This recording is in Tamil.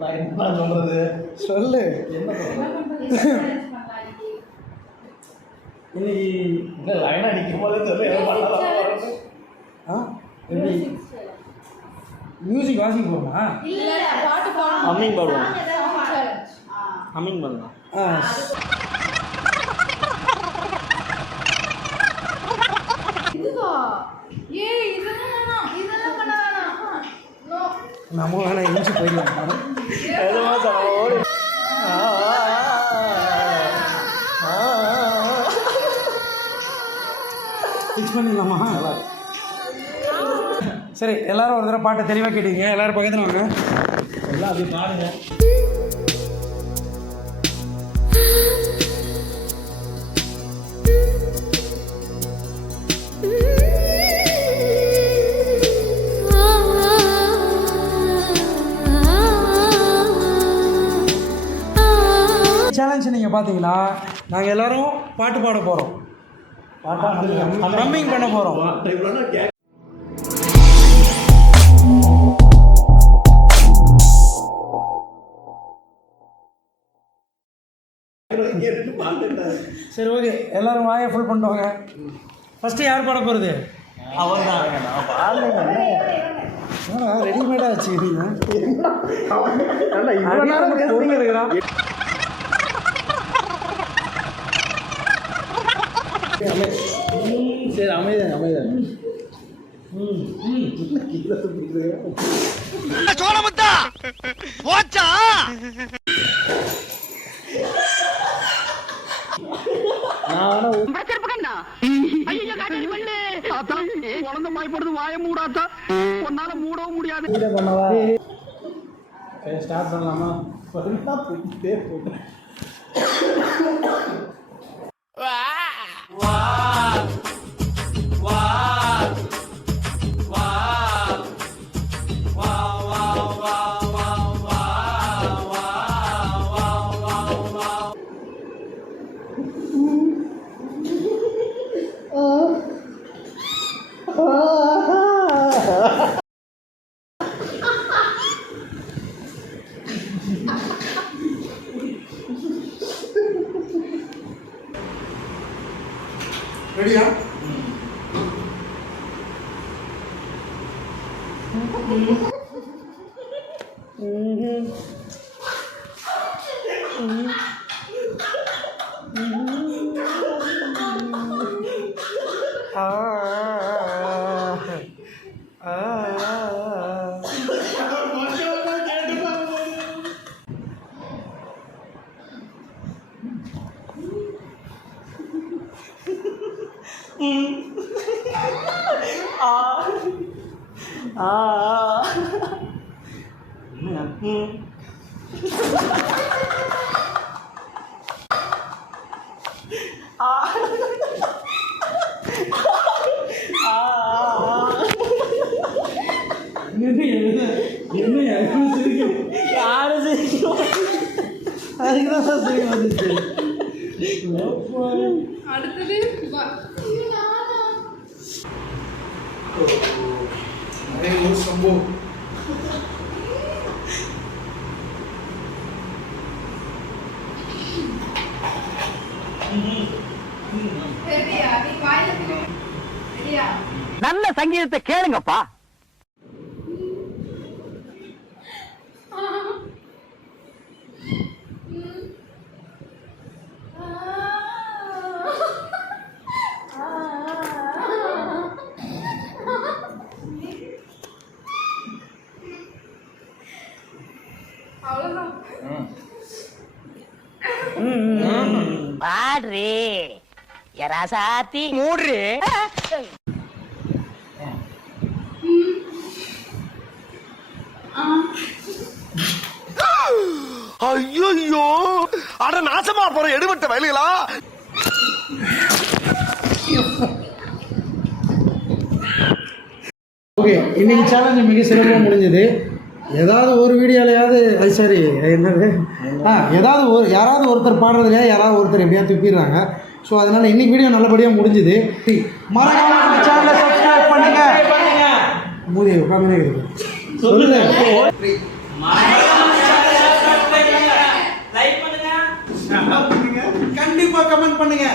நான் என்ன சொல்றது சொல்லு. இன்னைக்கு லைனாக நிற்கும் போதே சொல்லு எதை பண்ணலாம். எப்படி மியூசிக் வாசிக்க போகிறோமா? ஹம்மிங் பாடுவோம். ஹம்மிங் பண்ணலாம். நம்ம வேணா எஞ்சி போயிடலாம். ஃபிக்ஸ் பண்ணிடலாமா? சரி, எல்லாரும் ஒரு தடவை பாட்டை தெளிவாக கேட்டீங்க. எல்லாரும் பக்கத்தில் வாங்க. எல்லாம் அப்படி பாடுங்க. சேலஞ்ச் நீங்கள் பார்த்தீங்களா, நாங்கள் எல்லோரும் பாட்டு பாட போகிறோம். ஹம்மிங் பண்ண போகிறோம். சரி, ஓகே, எல்லாரும் வாயை ஃபுல் பண்ணுவாங்க. ஃபஸ்ட்டு யார் பாட போகிறது? அவர் தான். ரெடிமேடாக வச்சுக்கிறீங்க. இருக்கிறான். சரி, அமைதியாக அமைதியாக. சோழமுத்தா போச்சா? குழந்தை மாய்ப்படுது, வாய மூடாத்தா. ஒன்னால மூடவும் முடியாது. ஸ்டார்ட் பண்ணலாமா? ரெடியா? நல்ல சங்கீதத்தை கேளுங்கப்பா. பாடுறே எராசாத்தி மூடுறே. ஐயோ, அட நாசமா போற எடுபட்ட வயலுகளா. ஓகே, இன்னைக்கு சேலஞ்சு மிக சிறப்பாக முடிஞ்சது. ஏதாவது ஒரு வீடியோலையாவது அது சரி என்னது யாராவது ஒருத்தர் பாடுறதுலையா யாராவது ஒருத்தர் எப்படியாவது துப்பிடுறாங்க. ஸோ அதனால் இன்றைக்கி வீடியோ நல்லபடியாக முடிஞ்சுது. மறக்காம சேனலை சப்ஸ்கிரைப் பண்ணுங்க. மூதி உட்காந்துனே இருக்குது சொல்லுங்க. கமெண்ட் பண்ணுங்க